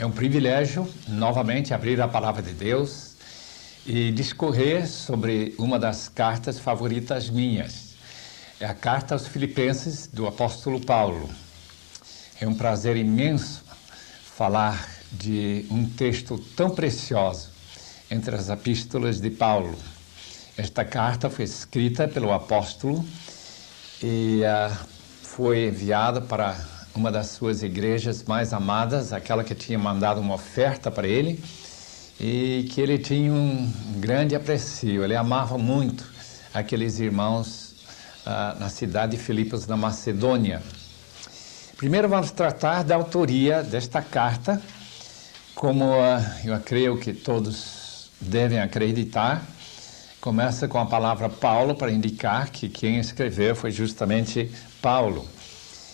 É um privilégio, novamente, abrir a Palavra de Deus e discorrer sobre uma das cartas favoritas minhas. É a carta aos Filipenses do apóstolo Paulo. É um prazer imenso falar de um texto tão precioso entre as epístolas de Paulo. Esta carta foi escrita pelo apóstolo e foi enviada para uma das suas igrejas mais amadas, aquela que tinha mandado uma oferta para ele e que ele tinha um grande aprecio. Ele amava muito aqueles irmãos na cidade de Filipos, na Macedônia. Primeiro vamos tratar da autoria desta carta, como eu creio que todos devem acreditar. Começa com a palavra Paulo para indicar que quem escreveu foi justamente Paulo.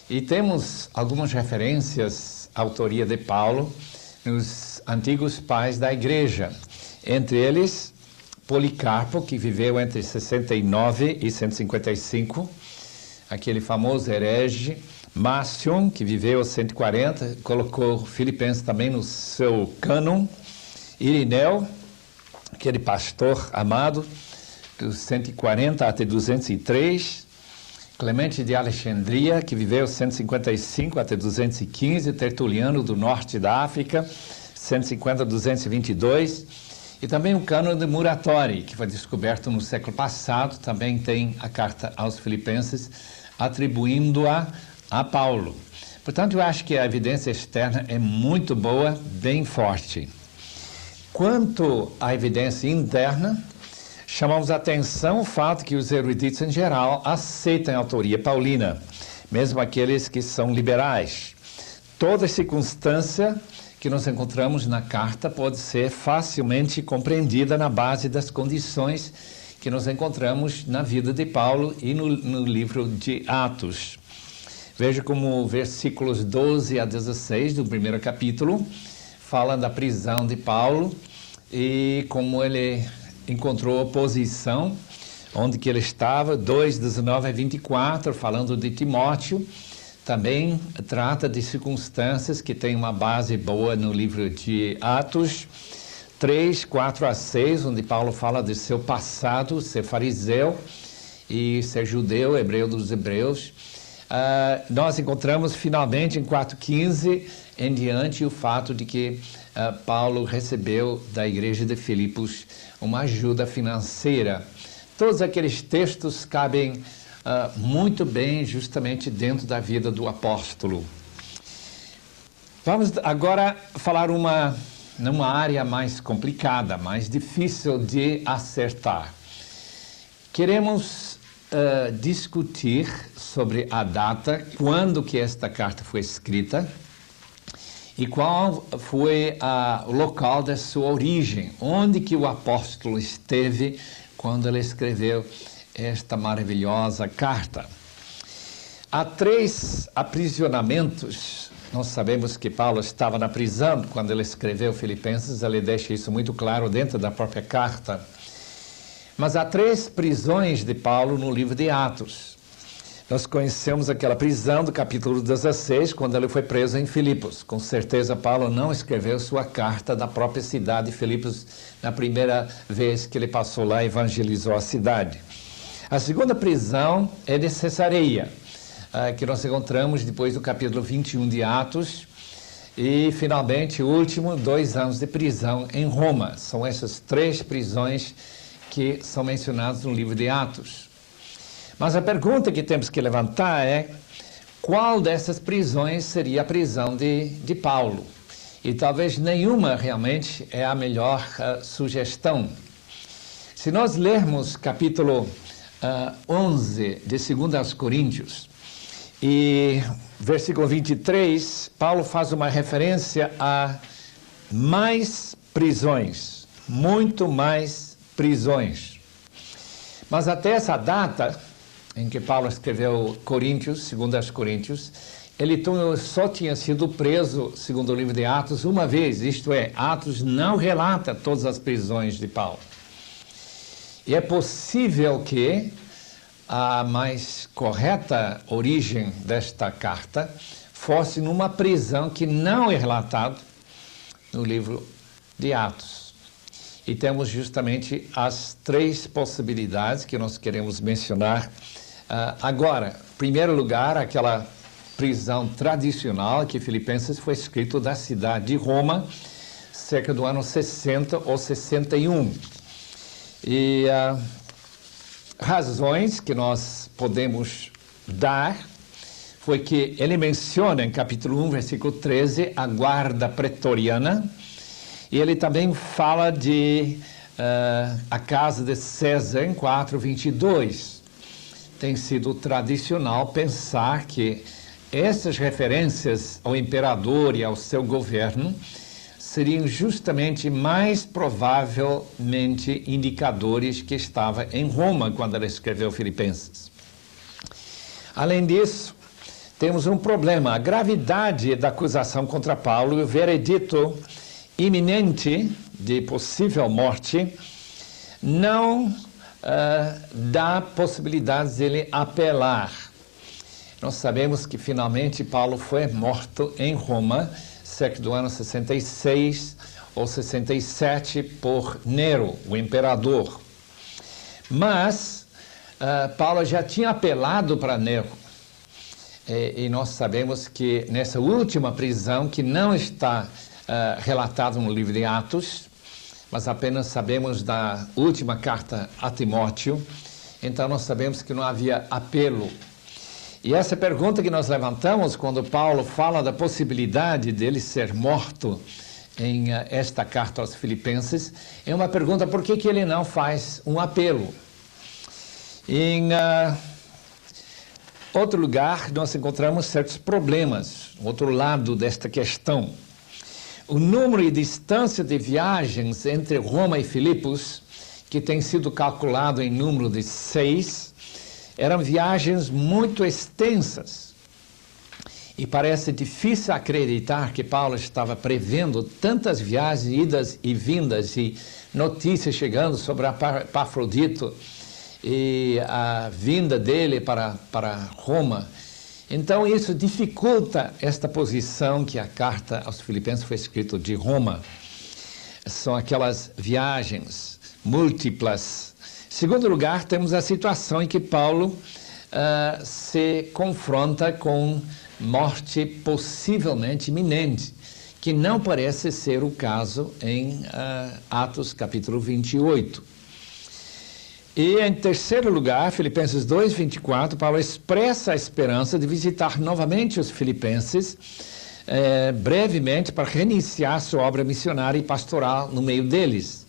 E temos algumas referências à autoria de Paulo nos antigos pais da igreja. Entre eles, Policarpo, que viveu entre 69 e 155, aquele famoso herege. Márcio, que viveu 140, colocou Filipenses também no seu cânon. Irineu, aquele pastor amado, dos 140 até 203. Clemente de Alexandria, que viveu 155 até 215, Tertuliano do norte da África, 150 a 222, e também o cânon de Muratori, que foi descoberto no século passado, também tem a carta aos Filipenses, atribuindo-a a Paulo. Portanto, eu acho que a evidência externa é muito boa, bem forte. Quanto à evidência interna, chamamos a atenção o fato que os eruditos em geral aceitam a autoria paulina, mesmo aqueles que são liberais. Toda circunstância que nos encontramos na carta pode ser facilmente compreendida na base das condições que nos encontramos na vida de Paulo e no livro de Atos. Veja como versículos 12 a 16 do primeiro capítulo falam da prisão de Paulo e como ele encontrou oposição, onde que ele estava, 2:19 a 24, falando de Timóteo. Também trata de circunstâncias que têm uma base boa no livro de Atos. 3:4 a 6, onde Paulo fala de seu passado, ser fariseu e ser judeu, hebreu dos hebreus. Nós encontramos finalmente em 4:15 em diante o fato de que Paulo recebeu da igreja de Filipos uma ajuda financeira. Todos aqueles textos cabem muito bem justamente dentro da vida do apóstolo. Vamos agora falar numa área mais complicada, mais difícil de acertar. Queremos discutir sobre a data, quando que esta carta foi escrita e qual foi o local da sua origem, onde que o apóstolo esteve quando ele escreveu esta maravilhosa carta. Há 3 aprisionamentos. Nós sabemos que Paulo estava na prisão quando ele escreveu Filipenses, ele deixa isso muito claro dentro da própria carta. Mas há 3 prisões de Paulo no livro de Atos. Nós conhecemos aquela prisão do capítulo 16, quando ele foi preso em Filipos. Com certeza, Paulo não escreveu sua carta da própria cidade de Filipos na primeira vez que ele passou lá e evangelizou a cidade. A segunda prisão é de Cesareia, que nós encontramos depois do capítulo 21 de Atos. E, finalmente, o último, 2 anos de prisão em Roma. São essas 3 prisões que são mencionadas no livro de Atos. Mas a pergunta que temos que levantar é qual dessas prisões seria a prisão de Paulo? E talvez nenhuma realmente é a melhor sugestão. Se nós lermos capítulo 11 de 2 aos Coríntios e versículo 23, Paulo faz uma referência a mais prisões, muito mais prisões. Mas até essa data em que Paulo escreveu Coríntios, 2 aos Coríntios, ele só tinha sido preso, segundo o livro de Atos, uma vez, isto é, Atos não relata todas as prisões de Paulo. E é possível que a mais correta origem desta carta fosse numa prisão que não é relatado no livro de Atos. E temos justamente as três possibilidades que nós queremos mencionar agora. Em primeiro lugar, aquela prisão tradicional que Filipenses foi escrito da cidade de Roma, cerca do ano 60 ou 61. E razões que nós podemos dar foi que ele menciona em capítulo 1, versículo 13, a guarda pretoriana, e ele também fala de a casa de César em 4:22. Tem sido tradicional pensar que essas referências ao imperador e ao seu governo seriam justamente mais provavelmente indicadores que estava em Roma quando ele escreveu Filipenses. Além disso, temos um problema. A gravidade da acusação contra Paulo e o veredito iminente de possível morte não dá possibilidade de ele apelar. Nós sabemos que finalmente Paulo foi morto em Roma, cerca do ano 66 ou 67, por Nero, o imperador. Mas Paulo já tinha apelado para Nero. E nós sabemos que nessa última prisão, que não está relatado no livro de Atos, mas apenas sabemos da última carta a Timóteo, então nós sabemos que não havia apelo. E essa pergunta que nós levantamos quando Paulo fala da possibilidade dele ser morto em esta carta aos Filipenses, é uma pergunta: por que ele não faz um apelo? Em outro lugar, nós encontramos certos problemas, outro lado desta questão. O número e distância de viagens entre Roma e Filipos, que tem sido calculado em número de 6, eram viagens muito extensas. E parece difícil acreditar que Paulo estava prevendo tantas viagens, idas e vindas, e notícias chegando sobre Epafrodito e a vinda dele para Roma. Então, isso dificulta esta posição que a carta aos Filipenses foi escrita de Roma. São aquelas viagens múltiplas. Em segundo lugar, temos a situação em que Paulo se confronta com morte possivelmente iminente, que não parece ser o caso em Atos capítulo 28. E, em terceiro lugar, Filipenses 2:24, Paulo expressa a esperança de visitar novamente os filipenses brevemente para reiniciar sua obra missionária e pastoral no meio deles.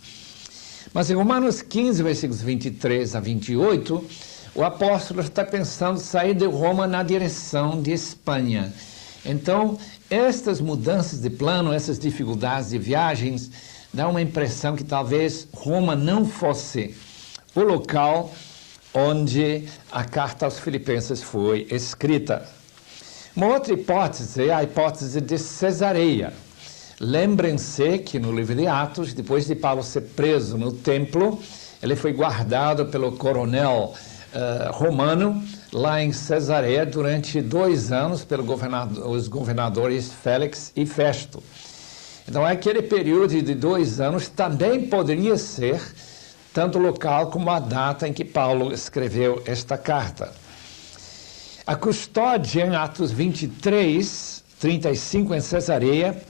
Mas em Romanos 15, versículos 23 a 28, o apóstolo está pensando sair de Roma na direção de Espanha. Então, estas mudanças de plano, essas dificuldades de viagens, dão uma impressão que talvez Roma não fosse o local onde a carta aos Filipenses foi escrita. Uma outra hipótese é a hipótese de Cesareia. Lembrem-se que no livro de Atos, depois de Paulo ser preso no templo, ele foi guardado pelo coronel romano lá em Cesareia durante 2 anos pelos governadores Félix e Festo. Então, aquele período de 2 anos também poderia ser tanto o local como a data em que Paulo escreveu esta carta. A custódia em Atos 23, 35 em Cesareia,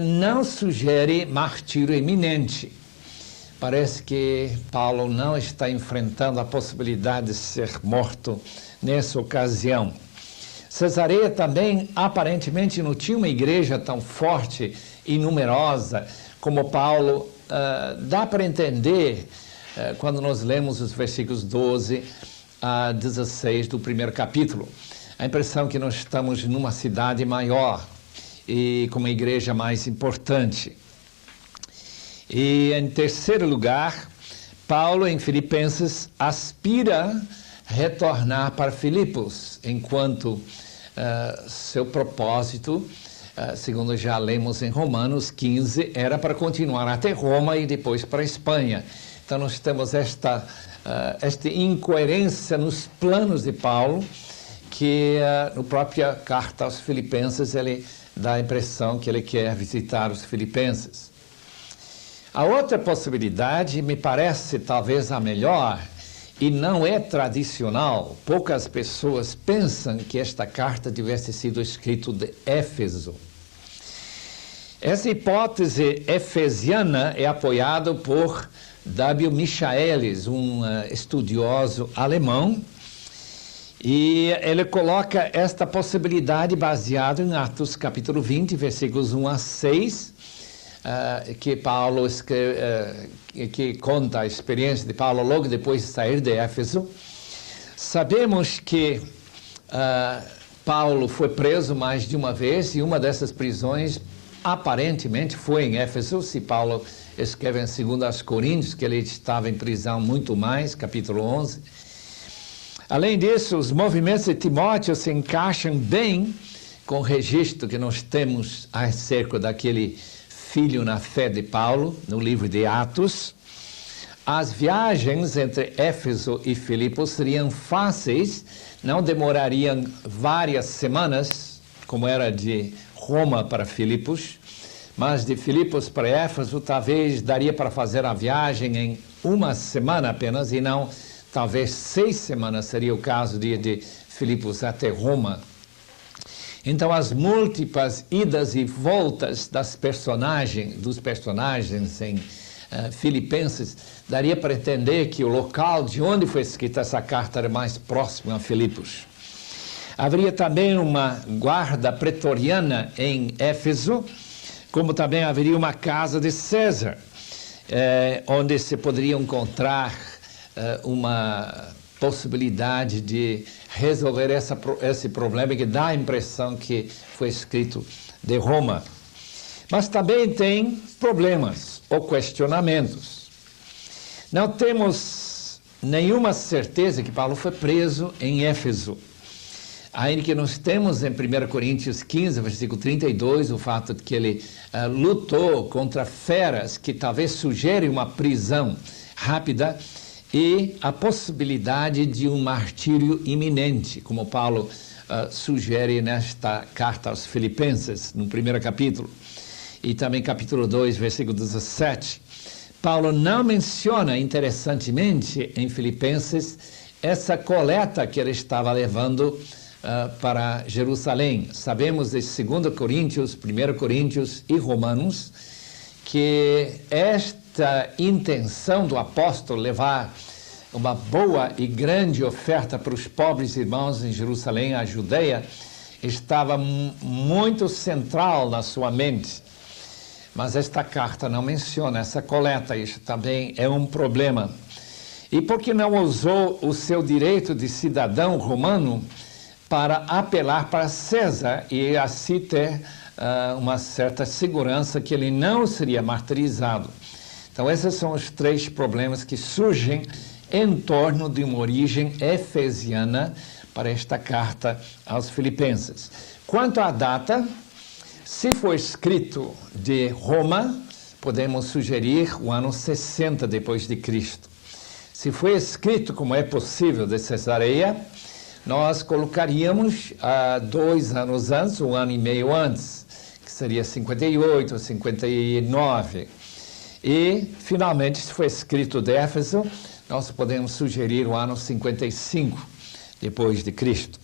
não sugere martírio iminente. Parece que Paulo não está enfrentando a possibilidade de ser morto nessa ocasião. Cesareia também, aparentemente, não tinha uma igreja tão forte e numerosa como Paulo dá para entender quando nós lemos os versículos 12 a 16 do primeiro capítulo. A impressão que nós estamos numa cidade maior e com uma igreja mais importante. E, em terceiro lugar, Paulo, em Filipenses, aspira retornar para Filipos, enquanto seu propósito, segundo já lemos em Romanos 15, era para continuar até Roma e depois para a Espanha. Então, nós temos esta incoerência nos planos de Paulo, que na própria carta aos Filipenses ele dá a impressão que ele quer visitar os filipenses. A outra possibilidade me parece talvez a melhor e não é tradicional. Poucas pessoas pensam que esta carta tivesse sido escrita de Éfeso. Essa hipótese efesiana é apoiada por W. Michaelis, um estudioso alemão, e ele coloca esta possibilidade baseada em Atos capítulo 20, versículos 1 a 6, que Paulo que conta a experiência de Paulo logo depois de sair de Éfeso. Sabemos que Paulo foi preso mais de uma vez, e uma dessas prisões aparentemente foi em Éfeso. Se Paulo escreve em 2 Coríntios que ele estava em prisão muito mais, capítulo 11. Além disso, os movimentos de Timóteo se encaixam bem com o registro que nós temos acerca daquele filho na fé de Paulo, no livro de Atos. As viagens entre Éfeso e Filipos seriam fáceis, não demorariam várias semanas, como era de Roma para Filipos, mas de Filipos para Éfeso talvez daria para fazer a viagem em uma semana apenas, e não talvez 6 semanas seria o caso de Filipos até Roma. Então, as múltiplas idas e voltas dos personagens em Filipenses, daria para entender que o local de onde foi escrita essa carta era mais próximo a Filipos. Haveria também uma guarda pretoriana em Éfeso, como também haveria uma casa de César, onde se poderia encontrar uma possibilidade de resolver esse problema que dá a impressão que foi escrito de Roma. Mas também tem problemas ou questionamentos. Não temos nenhuma certeza que Paulo foi preso em Éfeso. Ainda que nós temos em 1 Coríntios 15, versículo 32, o fato de que ele lutou contra feras que talvez sugerem uma prisão rápida, e a possibilidade de um martírio iminente, como Paulo sugere nesta carta aos Filipenses, no primeiro capítulo, e também capítulo 2, versículo 17. Paulo não menciona, interessantemente, em Filipenses, essa coleta que ele estava levando para Jerusalém. Sabemos de 2 Coríntios, 1 Coríntios e Romanos, que esta intenção do apóstolo levar uma boa e grande oferta para os pobres irmãos em Jerusalém, a Judeia, estava muito central na sua mente. Mas esta carta não menciona essa coleta, isso também é um problema. E por que não usou o seu direito de cidadão romano para apelar para César e assim ter uma certa segurança que ele não seria martirizado? Então, esses são os 3 problemas que surgem em torno de uma origem efesiana para esta carta aos Filipenses. Quanto à data, se for escrito de Roma, podemos sugerir o ano 60 depois de Cristo. Se foi escrito, como é possível, de Cesareia, nós colocaríamos 2 anos antes, 1 ano e meio antes, que seria 58 ou 59. E, finalmente, se foi escrito de Éfeso, nós podemos sugerir o ano 55 depois de Cristo.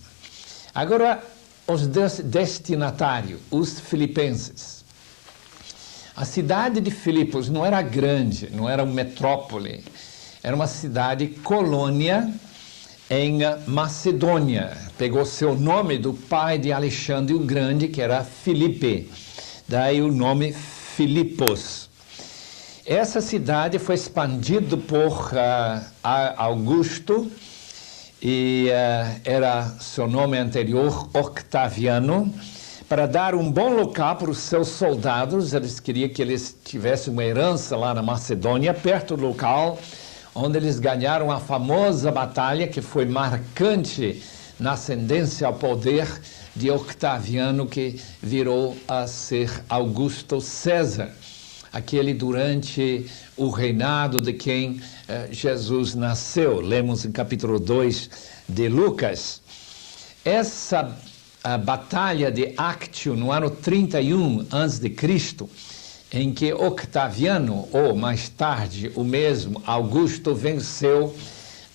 Agora, os destinatários, os filipenses. A cidade de Filipos não era grande, não era uma metrópole, era uma cidade colônia em Macedônia. Pegou seu nome do pai de Alexandre o Grande, que era Filipe, daí o nome Filipos. Essa cidade foi expandida por Augusto, e era seu nome anterior, Octaviano, para dar um bom local para os seus soldados. Eles queriam que eles tivessem uma herança lá na Macedônia, perto do local onde eles ganharam a famosa batalha que foi marcante na ascendência ao poder de Octaviano, que virou a ser Augusto César, aquele durante o reinado de quem Jesus nasceu. Lemos em capítulo 2 de Lucas. Essa a Batalha de Actio, no ano 31 a.C., em que Octaviano, ou mais tarde o mesmo Augusto, venceu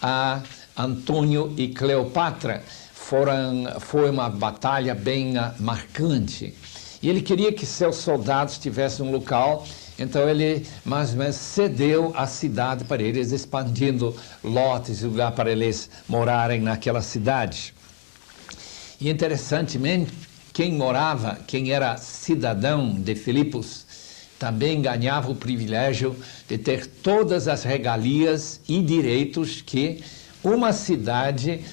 a Antônio e Cleopatra. Foi uma batalha bem marcante. E ele queria que seus soldados tivessem um local, então ele mais ou menos cedeu a cidade para eles, expandindo lotes, lugar para eles morarem naquela cidade. E interessantemente, quem era cidadão de Filipos, também ganhava o privilégio de ter todas as regalias e direitos que uma cidade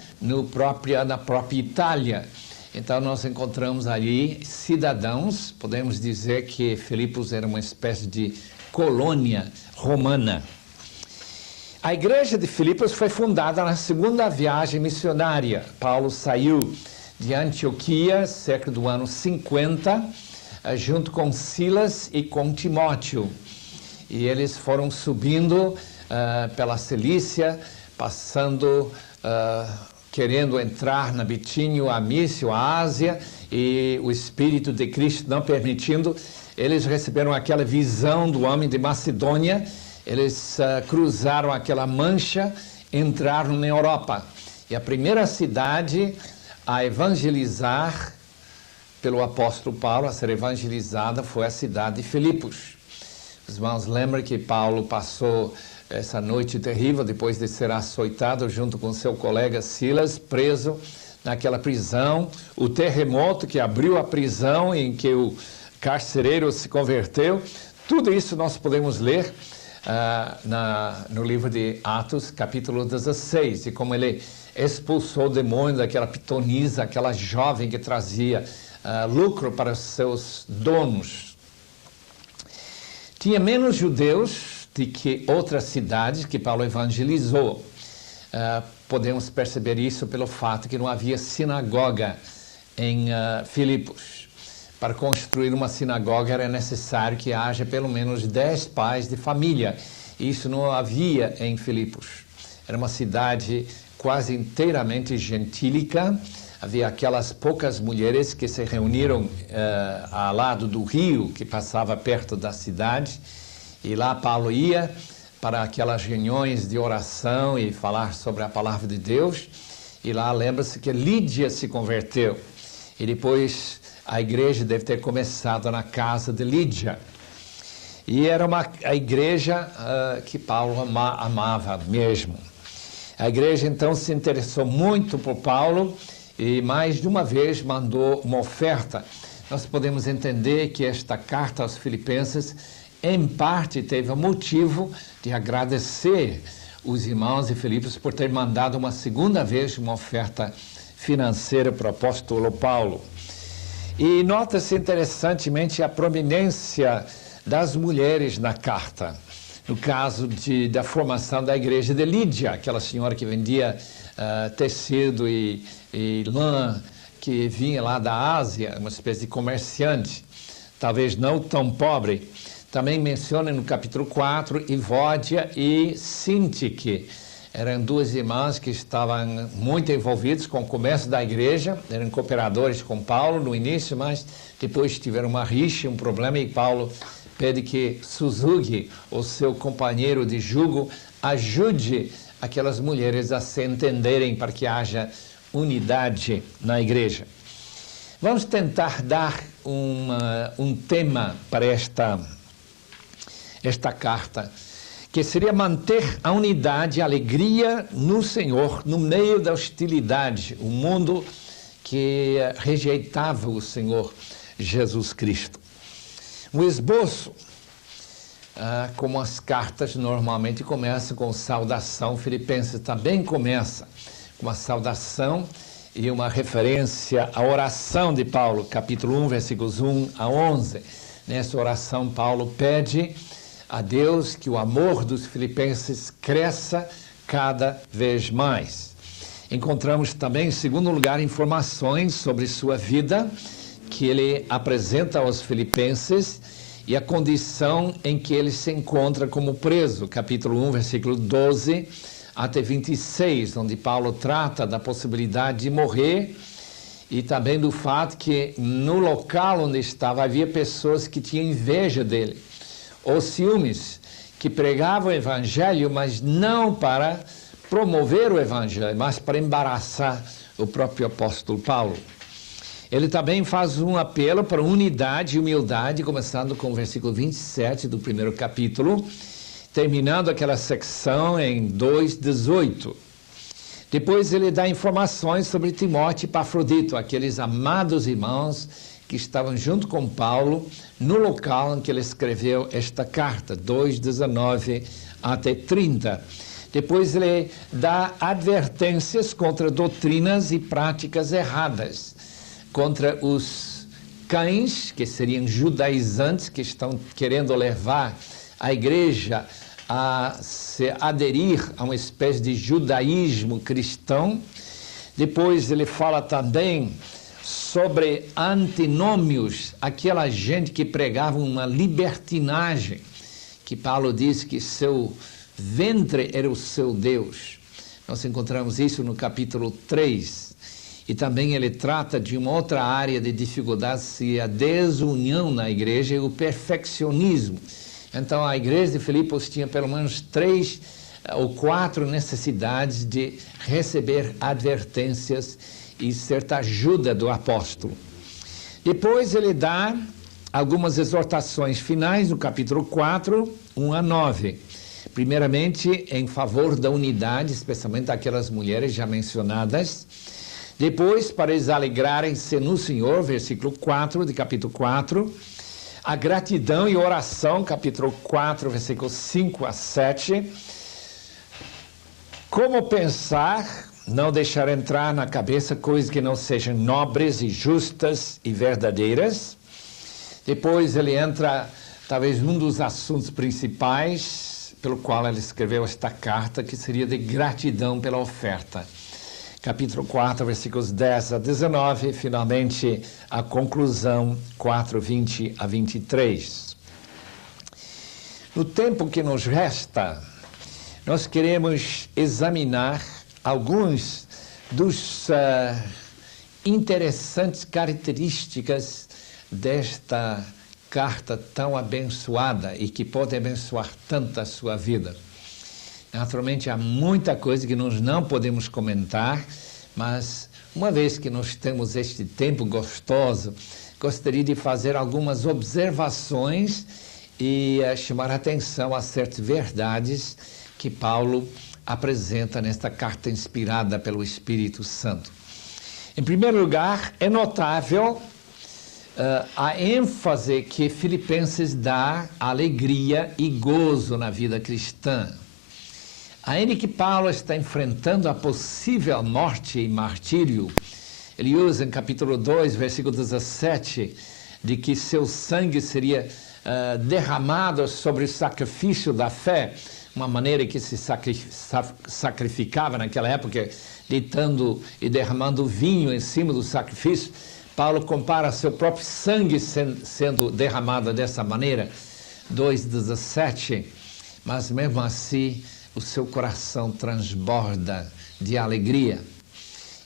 na própria Itália. Então nós encontramos ali cidadãos, podemos dizer que Filipos era uma espécie de colônia romana. A igreja de Filipos foi fundada na segunda viagem missionária. Paulo saiu de Antioquia, cerca do ano 50, junto com Silas e com Timóteo. E eles foram subindo pela Cilícia, passando, querendo entrar na Bitínia, a Mísia, a Ásia, e o Espírito de Cristo não permitindo, eles receberam aquela visão do homem de Macedônia, eles cruzaram aquela mancha, entraram na Europa. E a primeira cidade a evangelizar pelo apóstolo Paulo, a ser evangelizada, foi a cidade de Filipos. Os irmãos lembram que Paulo passou essa noite terrível, depois de ser açoitado junto com seu colega Silas, preso naquela prisão, o terremoto que abriu a prisão em que o carcereiro se converteu, tudo isso nós podemos ler no livro de Atos, capítulo 16, e como ele expulsou o demônio daquela pitonisa, aquela jovem que trazia lucro para os seus donos. Tinha menos judeus do que outras cidades que Paulo evangelizou. Podemos perceber isso pelo fato que não havia sinagoga em Filipos. Para construir uma sinagoga era necessário que haja pelo menos 10 pais de família. Isso não havia em Filipos. Era uma cidade quase inteiramente gentílica. Havia aquelas poucas mulheres que se reuniram ao lado do rio que passava perto da cidade. E lá Paulo ia para aquelas reuniões de oração e falar sobre a palavra de Deus. E lá lembra-se que Lídia se converteu. E depois a igreja deve ter começado na casa de Lídia. E era a igreja que Paulo amava mesmo. A igreja então se interessou muito por Paulo e mais de uma vez mandou uma oferta. Nós podemos entender que esta carta aos Filipenses, em parte, teve o motivo de agradecer os irmãos de Filipos por ter mandado uma segunda vez uma oferta financeira para o apóstolo Paulo. E nota-se interessantemente a prominência das mulheres na carta. No caso da formação da igreja de Lídia, aquela senhora que vendia tecido e lã, que vinha lá da Ásia, uma espécie de comerciante, talvez não tão pobre. Também menciona no capítulo 4 Evódia e Sintique. Eram duas irmãs que estavam muito envolvidas com o comércio da igreja, eram cooperadores com Paulo no início, mas depois tiveram uma rixa, um problema, e Paulo pede que Suzuki, o seu companheiro de jugo, ajude aquelas mulheres a se entenderem para que haja unidade na igreja. Vamos tentar dar um tema para esta carta, que seria manter a unidade e a alegria no Senhor, no meio da hostilidade, o mundo que rejeitava o Senhor Jesus Cristo. Um esboço, como as cartas normalmente começam com saudação, Filipenses também começa com uma saudação e uma referência à oração de Paulo, capítulo 1, versículos 1 a 11. Nessa oração, Paulo pede a Deus que o amor dos filipenses cresça cada vez mais. Encontramos também, em segundo lugar, informações sobre sua vida, que ele apresenta aos filipenses, e a condição em que ele se encontra como preso, capítulo 1, versículo 12 até 26, onde Paulo trata da possibilidade de morrer e também do fato que no local onde estava havia pessoas que tinham inveja dele, ou ciúmes, que pregavam o evangelho, mas não para promover o evangelho, mas para embaraçar o próprio apóstolo Paulo. Ele também faz um apelo para unidade e humildade, começando com o versículo 27 do primeiro capítulo, terminando aquela secção em 2:18. Depois ele dá informações sobre Timóteo e Epafrodito, aqueles amados irmãos que estavam junto com Paulo no local em que ele escreveu esta carta, 2:19 até 30. Depois ele dá advertências contra doutrinas e práticas erradas, contra os cães, que seriam judaizantes, que estão querendo levar a igreja a se aderir a uma espécie de judaísmo cristão. Depois ele fala também sobre antinômios, aquela gente que pregava uma libertinagem, que Paulo diz que seu ventre era o seu Deus. Nós encontramos isso no capítulo 3. E também ele trata de uma outra área de dificuldade, se a desunião na igreja e o perfeccionismo. Então, a igreja de Filipos tinha pelo menos 3 ou 4 necessidades de receber advertências e certa ajuda do apóstolo. Depois ele dá algumas exortações finais no capítulo 4, 1 a 9. Primeiramente, em favor da unidade, especialmente daquelas mulheres já mencionadas. Depois, para eles alegrarem-se no Senhor, versículo 4 de capítulo 4. A gratidão e oração, capítulo 4, versículos 5 a 7. Como pensar, não deixar entrar na cabeça coisas que não sejam nobres e justas e verdadeiras. Depois ele entra, talvez, num dos assuntos principais pelo qual ele escreveu esta carta, que seria de gratidão pela oferta. Capítulo 4, versículos 10 a 19, finalmente a conclusão, 4, 20 a 23. No tempo que nos resta, nós queremos examinar alguns dos interessantes características desta carta tão abençoada e que pode abençoar tanto a sua vida. Naturalmente, há muita coisa que nós não podemos comentar, mas uma vez que nós temos este tempo gostoso, gostaria de fazer algumas observações e chamar a atenção a certas verdades que Paulo apresenta nesta carta inspirada pelo Espírito Santo. Em primeiro lugar, é notável a ênfase que Filipenses dá à alegria e gozo na vida cristã. Ainda que Paulo está enfrentando a possível morte e martírio, ele usa em capítulo 2, versículo 17, de que seu sangue seria derramado sobre o sacrifício da fé, uma maneira que se sacrificava naquela época, deitando e derramando vinho em cima do sacrifício. Paulo compara seu próprio sangue sendo derramado dessa maneira, 2,17, mas mesmo assim o seu coração transborda de alegria.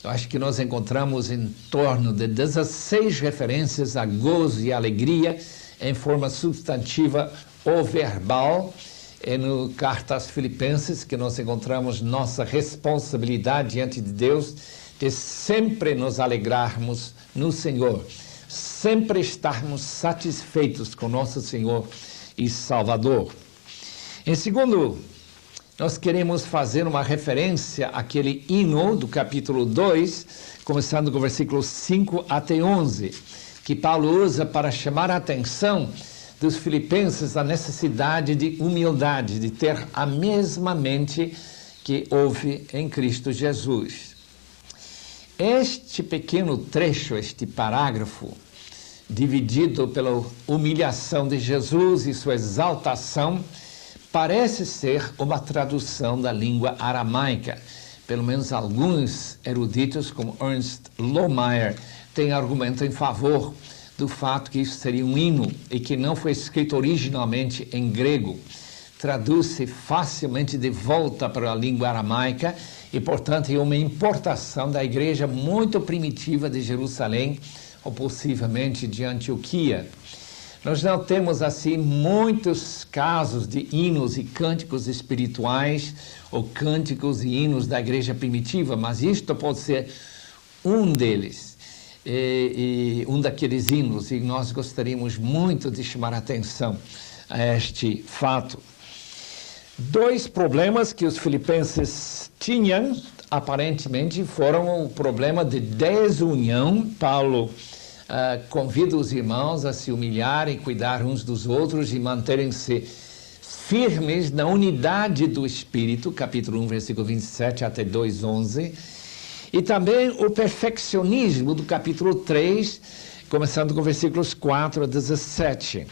Eu acho que nós encontramos em torno de 16 referências a gozo e alegria em forma substantiva ou verbal. É no Carta aos Filipenses que nós encontramos nossa responsabilidade diante de Deus de sempre nos alegrarmos no Senhor, sempre estarmos satisfeitos com nosso Senhor e Salvador. Em segundo, nós queremos fazer uma referência àquele hino do capítulo 2, começando com o versículo 5 até 11, que Paulo usa para chamar a atenção dos filipenses à necessidade de humildade, de ter a mesma mente que houve em Cristo Jesus. Este pequeno trecho, este parágrafo, dividido pela humilhação de Jesus e sua exaltação, parece ser uma tradução da língua aramaica. Pelo menos alguns eruditos, como Ernst Lohmeyer, têm argumento em favor do fato que isso seria um hino e que não foi escrito originalmente em grego. Traduz-se facilmente de volta para a língua aramaica e, portanto, é uma importação da igreja muito primitiva de Jerusalém, ou possivelmente de Antioquia. Nós não temos, assim, muitos casos de hinos e cânticos espirituais, ou cânticos e hinos da igreja primitiva, mas isto pode ser um deles, um daqueles hinos, e nós gostaríamos muito de chamar a atenção a este fato. Dois problemas que os filipenses tinham, aparentemente, foram o problema de desunião. Paulo convida os irmãos a se humilharem, cuidar uns dos outros e manterem-se firmes na unidade do Espírito, capítulo 1, versículo 27 até 2:11, e também o perfeccionismo do capítulo 3, começando com versículos 4 a 17.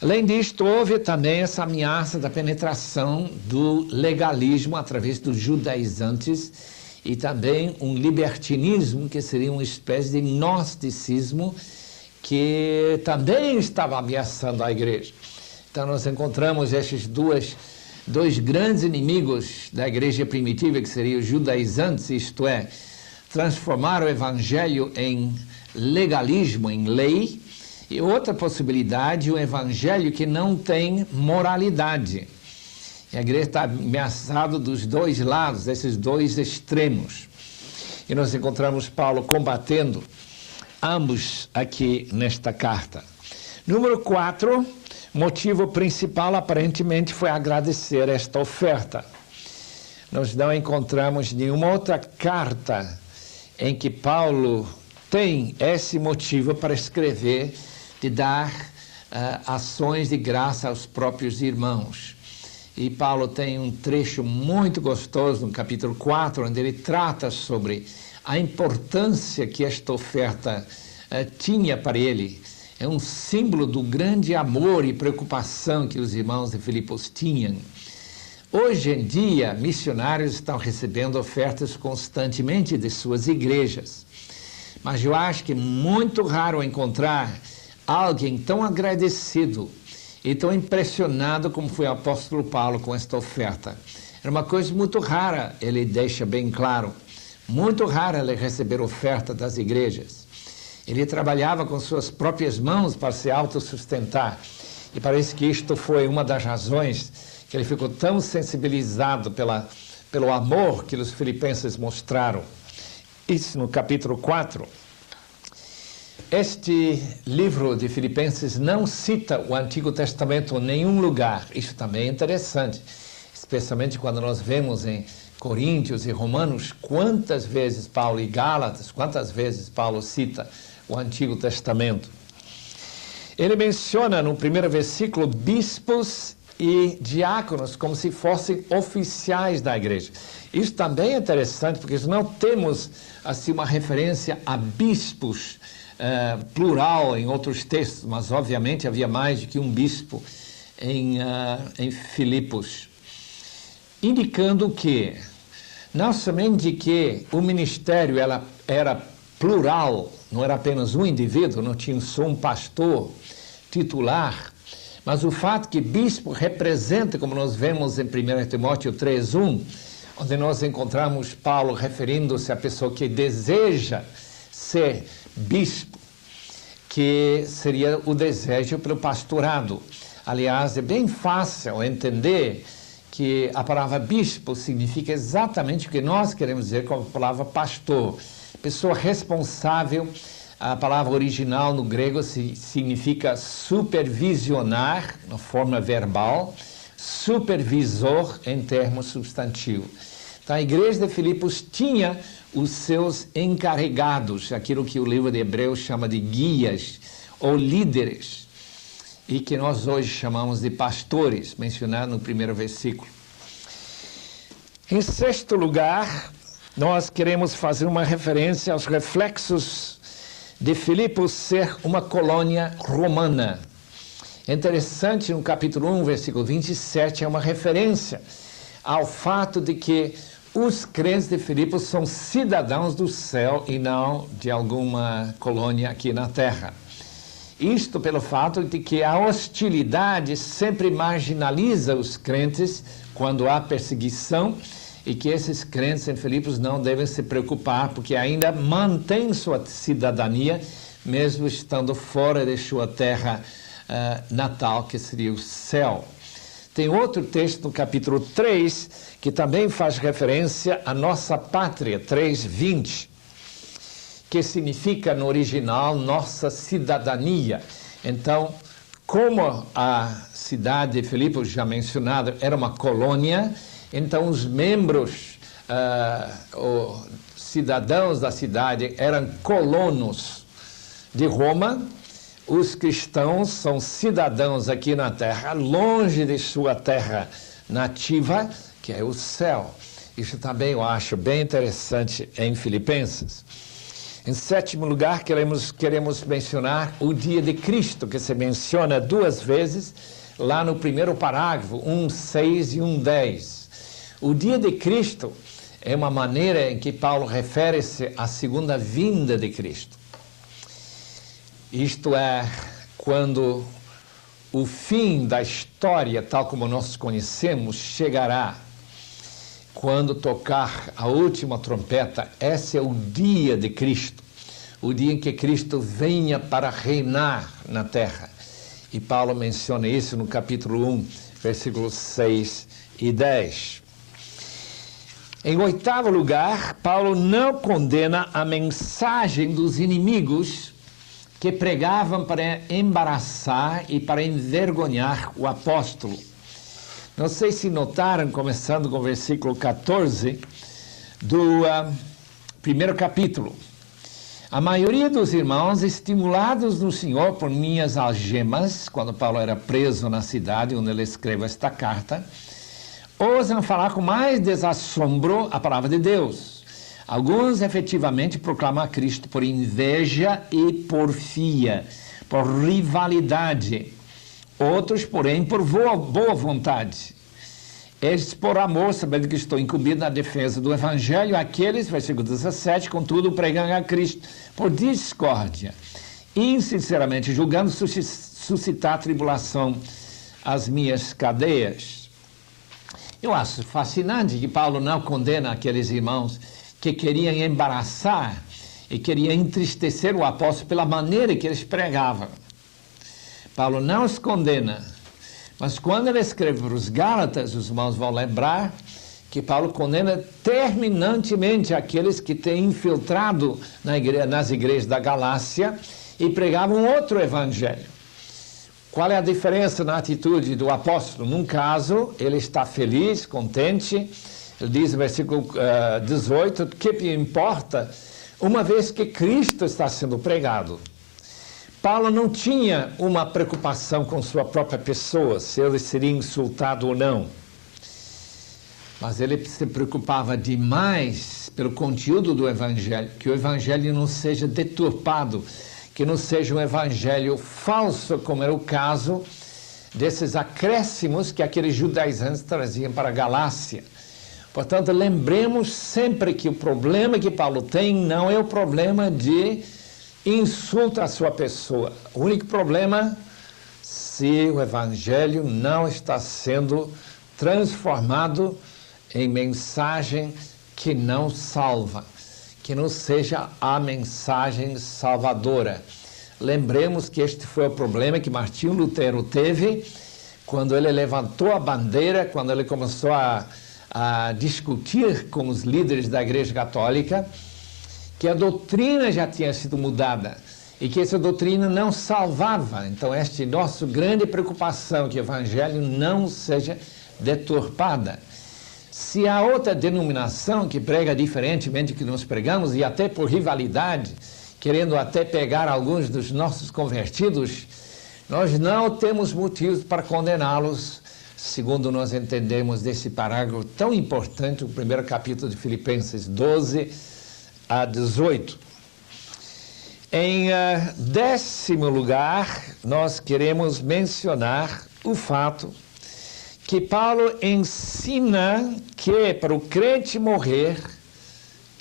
Além disto, houve também essa ameaça da penetração do legalismo através dos judaizantes e também um libertinismo, que seria uma espécie de gnosticismo, que também estava ameaçando a igreja. Então, nós encontramos esses dois grandes inimigos da igreja primitiva, que seriam os judaizantes, isto é, transformar o evangelho em legalismo, em lei, e outra possibilidade, o evangelho que não tem moralidade. E a igreja está ameaçada dos dois lados, desses dois extremos. E nós encontramos Paulo combatendo ambos aqui nesta carta. Número 4, motivo principal aparentemente foi agradecer esta oferta. Nós não encontramos nenhuma outra carta em que Paulo tem esse motivo para escrever, de dar ações de graça aos próprios irmãos. E Paulo tem um trecho muito gostoso no capítulo 4, onde ele trata sobre a importância que esta oferta tinha para ele. É um símbolo do grande amor e preocupação que os irmãos de Filipos tinham. Hoje em dia, missionários estão recebendo ofertas constantemente de suas igrejas. Mas eu acho que é muito raro encontrar alguém tão agradecido e tão impressionado como foi o apóstolo Paulo com esta oferta. Era uma coisa muito rara, ele deixa bem claro. Muito raro ele receber oferta das igrejas. Ele trabalhava com suas próprias mãos para se autossustentar. E parece que isto foi uma das razões que ele ficou tão sensibilizado pelo amor que os filipenses mostraram. Isso no capítulo 4. Este livro de Filipenses não cita o Antigo Testamento em nenhum lugar. Isso também é interessante, especialmente quando nós vemos em Coríntios e Romanos quantas vezes Paulo e Gálatas, quantas vezes Paulo cita o Antigo Testamento. Ele menciona no primeiro versículo bispos e diáconos como se fossem oficiais da igreja. Isso também é interessante, porque não temos assim uma referência a bispos plural em outros textos, mas obviamente havia mais de que um bispo em Filipos, indicando que não somente que o ministério era plural, não era apenas um indivíduo, não tinha só um pastor titular, mas o fato que bispo representa, como nós vemos em 1 Timóteo 3:1, onde nós encontramos Paulo referindo-se à pessoa que deseja ser bispo, que seria o desejo pelo pastorado. Aliás, é bem fácil entender que a palavra bispo significa exatamente o que nós queremos dizer com a palavra pastor. Pessoa responsável. A palavra original no grego significa supervisionar, na forma verbal, supervisor em termos substantivos. Então, a igreja de Filipos tinha os seus encarregados, aquilo que o livro de Hebreus chama de guias ou líderes, e que nós hoje chamamos de pastores, mencionado no primeiro versículo. Em sexto lugar, nós queremos fazer uma referência aos reflexos de Filipos ser uma colônia romana. É interessante, no capítulo 1, versículo 27, é uma referência ao fato de que os crentes de Filipos são cidadãos do céu e não de alguma colônia aqui na terra. Isto pelo fato de que a hostilidade sempre marginaliza os crentes quando há perseguição e que esses crentes em Filipos não devem se preocupar, porque ainda mantêm sua cidadania, mesmo estando fora de sua terra natal, que seria o céu. Tem outro texto no capítulo 3, que também faz referência à nossa pátria, 3:20, que significa no original nossa cidadania. Então, como a cidade de Filipos, já mencionado, era uma colônia, então os membros, os cidadãos da cidade eram colonos de Roma. Os cristãos são cidadãos aqui na terra, longe de sua terra nativa, que é o céu. Isso também eu acho bem interessante em Filipenses. Em sétimo lugar, queremos mencionar o dia de Cristo, que se menciona 2 vezes, lá no primeiro parágrafo, 1:6 e 1:10. O dia de Cristo é uma maneira em que Paulo refere-se à segunda vinda de Cristo. Isto é, quando o fim da história, tal como nós conhecemos, chegará. Quando tocar a última trompeta, esse é o dia de Cristo, o dia em que Cristo venha para reinar na terra. E Paulo menciona isso no capítulo 1, versículos 6 e 10. Em 8º lugar, Paulo não condena a mensagem dos inimigos que pregavam para embaraçar e para envergonhar o apóstolo. Não sei se notaram, começando com o versículo 14 do primeiro capítulo. A maioria dos irmãos, estimulados no Senhor por minhas algemas, quando Paulo era preso na cidade onde ele escreve esta carta, ousam falar com mais desassombro a palavra de Deus. Alguns efetivamente proclamam a Cristo por inveja e porfia, por rivalidade. Outros, porém, por boa vontade. Estes por amor, sabendo que estou incumbido na defesa do Evangelho, aqueles, versículo 17, contudo, pregam a Cristo por discórdia, insinceramente julgando suscitar tribulação às minhas cadeias. Eu acho fascinante que Paulo não condena aqueles irmãos que queriam embaraçar e queriam entristecer o apóstolo pela maneira que eles pregavam. Paulo não os condena, mas quando ele escreve para os Gálatas, os irmãos vão lembrar que Paulo condena terminantemente aqueles que têm infiltrado nas igrejas da Galácia e pregavam outro evangelho. Qual é a diferença na atitude do apóstolo? Num caso, ele está feliz, contente. Ele diz no versículo 18, que me importa, uma vez que Cristo está sendo pregado. Paulo não tinha uma preocupação com sua própria pessoa, se ele seria insultado ou não. Mas ele se preocupava demais pelo conteúdo do Evangelho, que o Evangelho não seja deturpado, que não seja um Evangelho falso, como era o caso desses acréscimos que aqueles judaizantes traziam para a Galácia. Portanto, lembremos sempre que o problema que Paulo tem não é o problema de insulto à sua pessoa. O único problema, se o Evangelho não está sendo transformado em mensagem que não salva, que não seja a mensagem salvadora. Lembremos que este foi o problema que Martinho Lutero teve quando ele levantou a bandeira, quando ele começou a discutir com os líderes da Igreja Católica, que a doutrina já tinha sido mudada e que essa doutrina não salvava. Então, esta é a nossa grande preocupação, que o Evangelho não seja deturpada. Se há outra denominação que prega diferentemente do que nós pregamos, e até por rivalidade, querendo até pegar alguns dos nossos convertidos, nós não temos motivos para condená-los, segundo nós entendemos desse parágrafo tão importante, o primeiro capítulo de Filipenses 12 a 18. Em 10º lugar, nós queremos mencionar o fato que Paulo ensina que para o crente morrer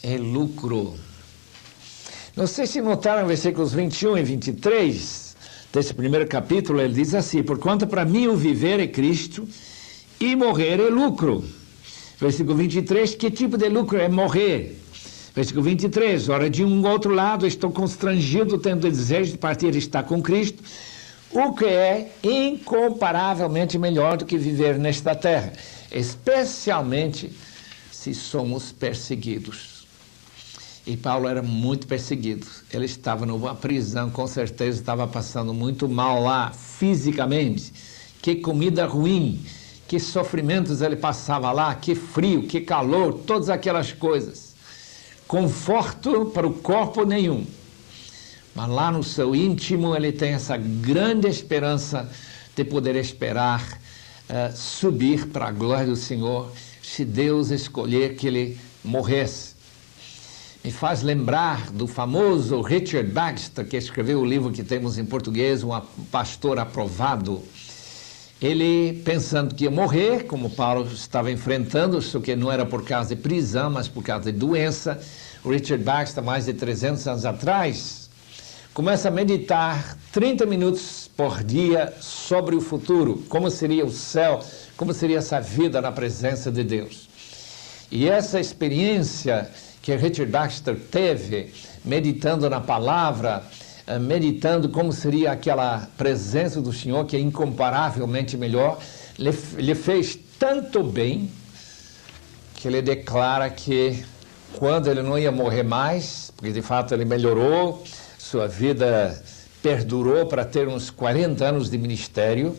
é lucro. Não sei se notaram versículos 21 e 23 desse primeiro capítulo, ele diz assim: porquanto para mim o viver é Cristo e morrer é lucro. Versículo 23, que tipo de lucro é morrer? Versículo 23, ora, de um outro lado, estou constrangido, tendo desejo de partir e estar com Cristo, o que é incomparavelmente melhor do que viver nesta terra, especialmente se somos perseguidos. E Paulo era muito perseguido. Ele estava numa prisão, com certeza estava passando muito mal lá, fisicamente. Que comida ruim, que sofrimentos ele passava lá, que frio, que calor, todas aquelas coisas. Conforto para o corpo nenhum. Mas lá no seu íntimo ele tem essa grande esperança de poder esperar subir para a glória do Senhor, se Deus escolher que ele morresse. Me faz lembrar do famoso Richard Baxter, que escreveu o livro que temos em português, Um Pastor Aprovado. Ele, pensando que ia morrer, como Paulo estava enfrentando, só que não era por causa de prisão, mas por causa de doença, o Richard Baxter, mais de 300 anos atrás, começa a meditar 30 minutos por dia sobre o futuro, como seria o céu, como seria essa vida na presença de Deus. E essa experiência que Richard Baxter teve, meditando na palavra, meditando como seria aquela presença do Senhor, que é incomparavelmente melhor, lhe fez tanto bem, que ele declara que quando ele não ia morrer mais, porque de fato ele melhorou, sua vida perdurou para ter uns 40 anos de ministério,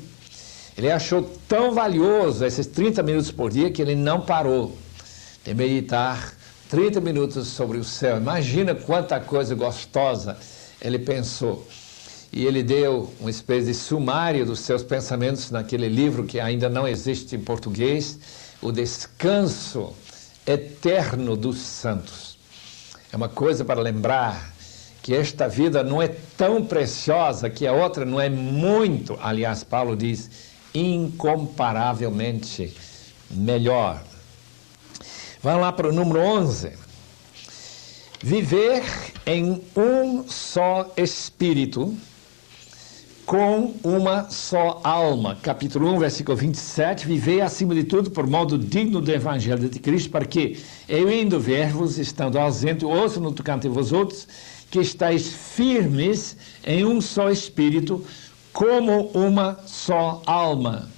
ele achou tão valioso esses 30 minutos por dia que ele não parou de meditar 30 minutos sobre o céu. Imagina quanta coisa gostosa ele pensou. E ele deu uma espécie de sumário dos seus pensamentos naquele livro que ainda não existe em português, O Descanso Eterno dos Santos. É uma coisa para lembrar que esta vida não é tão preciosa, que a outra não é muito, aliás, Paulo diz, incomparavelmente melhor. Vamos lá para o número 11. Viver em um só espírito, com uma só alma. Capítulo 1, versículo 27. Viver acima de tudo por modo digno do Evangelho de Cristo, para que, eu indo ver-vos, estando ausente, ouço no tocante a vós outros, que estáis firmes em um só espírito, como uma só alma.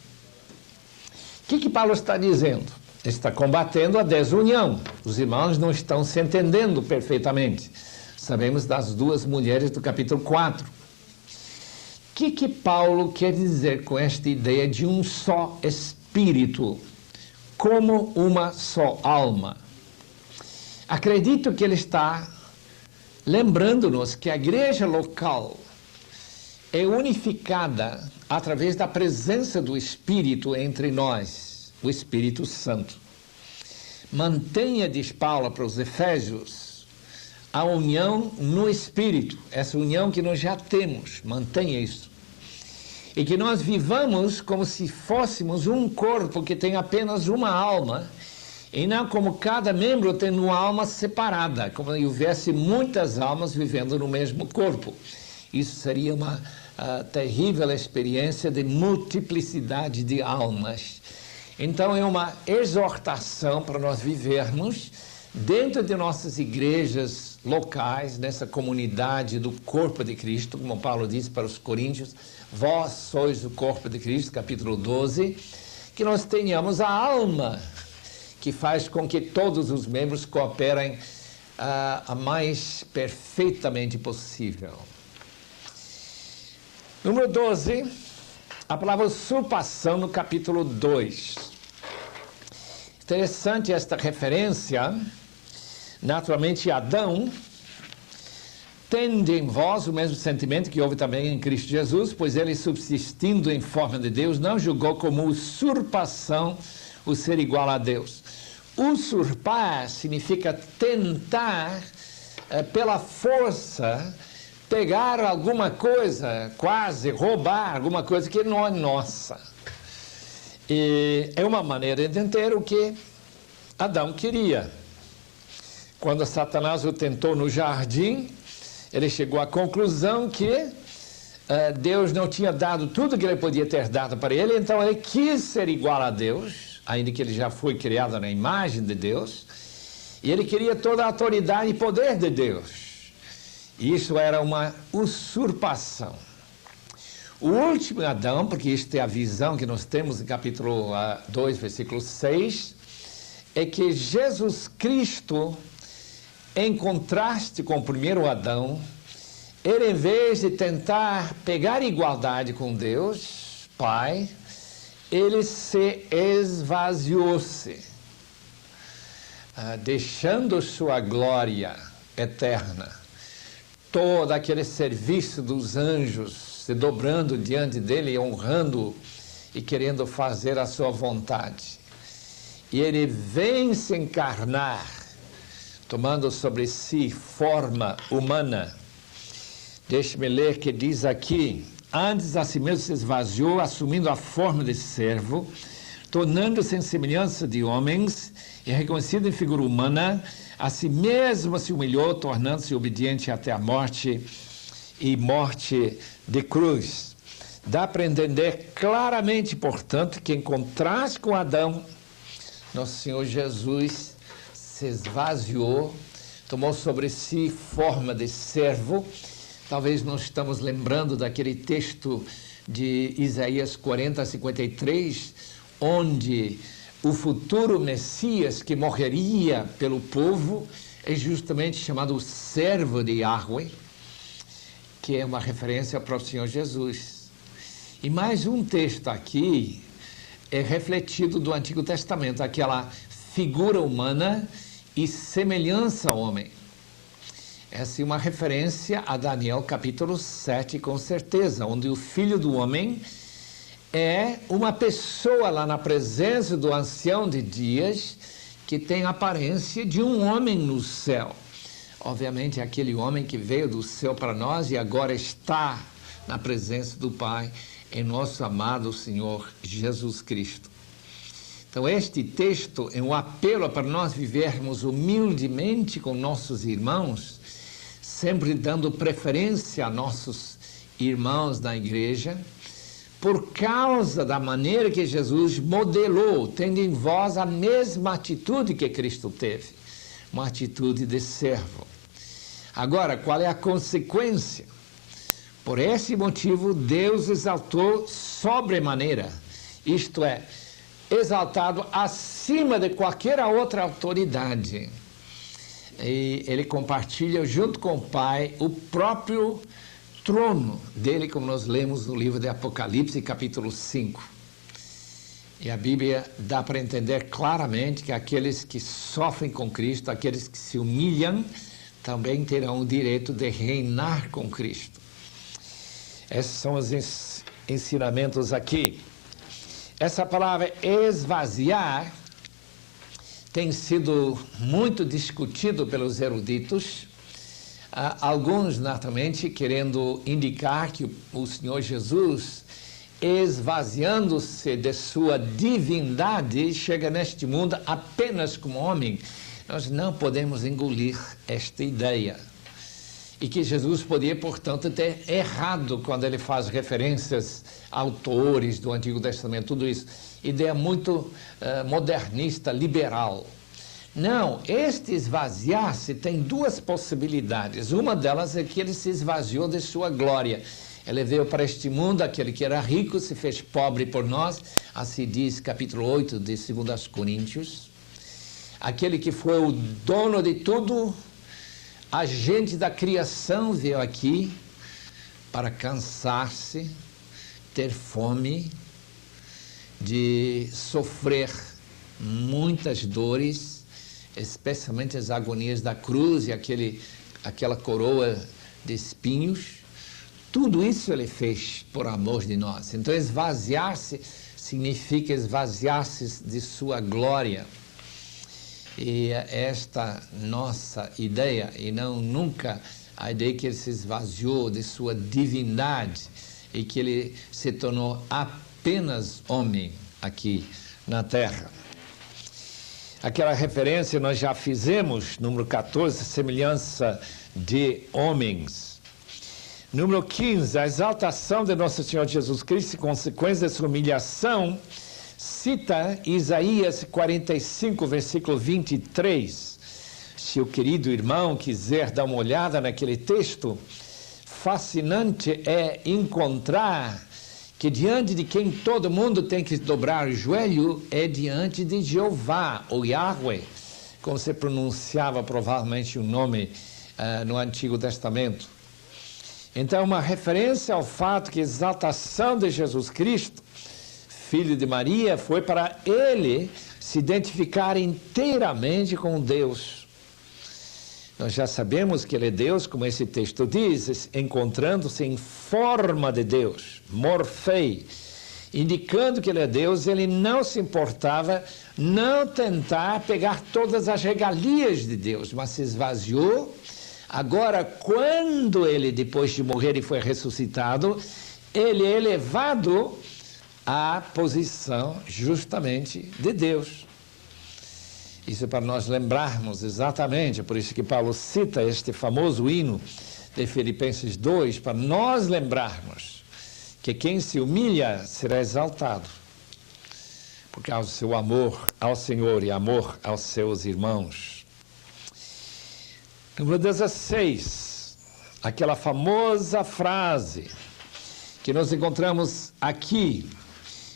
O que Paulo está dizendo? Está combatendo a desunião. Os irmãos não estão se entendendo perfeitamente. Sabemos das duas mulheres do capítulo 4. O que Paulo quer dizer com esta ideia de um só espírito, como uma só alma? Acredito que ele está lembrando-nos que a igreja local é unificada através da presença do Espírito entre nós, o Espírito Santo. Mantenha, diz Paulo para os Efésios, a união no Espírito, essa união que nós já temos, mantenha isso. E que nós vivamos como se fôssemos um corpo que tem apenas uma alma, e não como cada membro tem uma alma separada, como se houvesse muitas almas vivendo no mesmo corpo. Isso seria uma terrível experiência de multiplicidade de almas. Então é uma exortação para nós vivermos dentro de nossas igrejas locais, nessa comunidade do corpo de Cristo, como Paulo disse para os Coríntios, vós sois o corpo de Cristo, capítulo 12, que nós tenhamos a alma que faz com que todos os membros cooperem a mais perfeitamente possível. Número 12, a palavra usurpação no capítulo 2. Interessante esta referência. Naturalmente, Adão tende em vós o mesmo sentimento que houve também em Cristo Jesus, pois ele, subsistindo em forma de Deus, não julgou como usurpação o ser igual a Deus. Usurpar significa tentar, pela força, pegar alguma coisa, quase roubar alguma coisa que não é nossa. E é uma maneira de entender o que Adão queria. Quando Satanás o tentou no jardim, ele chegou à conclusão que Deus não tinha dado tudo que ele podia ter dado para ele, então ele quis ser igual a Deus, ainda que ele já foi criado na imagem de Deus, e ele queria toda a autoridade e poder de Deus. Isso era uma usurpação. O último Adão, porque isto é a visão que nós temos no capítulo 2, versículo 6, é que Jesus Cristo, em contraste com o primeiro Adão, ele, em vez de tentar pegar igualdade com Deus, Pai, ele se esvaziou-se, deixando sua glória eterna, todo aquele serviço dos anjos, se dobrando diante dele, honrando e querendo fazer a sua vontade. E ele vem se encarnar, tomando sobre si forma humana. Deixe-me ler que diz aqui: antes a si mesmo se esvaziou, assumindo a forma de servo, tornando-se em semelhança de homens, e reconhecido em figura humana, a si mesmo se humilhou, tornando-se obediente até a morte, e morte de cruz. Dá para entender claramente, portanto, que em contraste com Adão, nosso Senhor Jesus se esvaziou, tomou sobre si forma de servo. Talvez nós estamos lembrando daquele texto de Isaías 40, 53, onde o futuro Messias que morreria pelo povo é justamente chamado o servo de Yahweh, que é uma referência para o Senhor Jesus. E mais um texto aqui é refletido do Antigo Testamento, aquela figura humana e semelhança ao homem. Essa é uma referência a Daniel capítulo 7, com certeza, onde o Filho do Homem é uma pessoa lá na presença do Ancião de Dias, que tem a aparência de um homem no céu. Obviamente, aquele homem que veio do céu para nós e agora está na presença do Pai, em nosso amado Senhor Jesus Cristo. Então, este texto é um apelo para nós vivermos humildemente com nossos irmãos, sempre dando preferência a nossos irmãos na igreja, por causa da maneira que Jesus modelou, tendo em vós a mesma atitude que Cristo teve, uma atitude de servo. Agora, qual é a consequência? Por esse motivo, Deus exaltou sobremaneira, isto é, exaltado acima de qualquer outra autoridade. E ele compartilha junto com o Pai o próprio trono dele, como nós lemos no livro de Apocalipse, capítulo 5. E a Bíblia dá para entender claramente que aqueles que sofrem com Cristo, aqueles que se humilham, também terão o direito de reinar com Cristo. Esses são os ensinamentos aqui. Essa palavra esvaziar tem sido muito discutido pelos eruditos, alguns, naturalmente, querendo indicar que o Senhor Jesus, esvaziando-se de sua divindade, chega neste mundo apenas como homem. Nós não podemos engolir esta ideia. E que Jesus podia, portanto, ter errado quando ele faz referências a autores do Antigo Testamento, tudo isso. Ideia muito modernista, liberal. Não, este esvaziar-se tem duas possibilidades. Uma delas é que ele se esvaziou de sua glória. Ele veio para este mundo, aquele que era rico se fez pobre por nós, assim diz capítulo 8 de 2 Coríntios. Aquele que foi o dono de tudo, agente da criação, veio aqui para cansar-se, ter fome, de sofrer muitas dores, especialmente as agonias da cruz e aquela coroa de espinhos. Tudo isso ele fez por amor de nós. Então, esvaziar-se significa esvaziar-se de sua glória. E esta nossa ideia, e não nunca a ideia que ele se esvaziou de sua divindade e que ele se tornou apenas homem aqui na terra. Aquela referência nós já fizemos, número 14, semelhança de homens. Número 15, a exaltação de nosso Senhor Jesus Cristo, em consequência da sua humilhação, cita Isaías 45, versículo 23. Se o querido irmão quiser dar uma olhada naquele texto, fascinante é encontrar que diante de quem todo mundo tem que dobrar o joelho é diante de Jeová, ou Yahweh, como se pronunciava provavelmente o nome no Antigo Testamento. Então, uma referência ao fato que a exaltação de Jesus Cristo, filho de Maria, foi para ele se identificar inteiramente com Deus. Nós já sabemos que ele é Deus, como esse texto diz, encontrando-se em forma de Deus, morfei, indicando que ele é Deus. Ele não se importava não tentar pegar todas as regalias de Deus, mas se esvaziou. Agora, quando ele, depois de morrer e foi ressuscitado, ele é elevado à posição justamente de Deus. Isso é para nós lembrarmos exatamente, por isso que Paulo cita este famoso hino de Filipenses 2, para nós lembrarmos que quem se humilha será exaltado, por causa do seu amor ao Senhor e amor aos seus irmãos. Número 16, aquela famosa frase que nós encontramos aqui,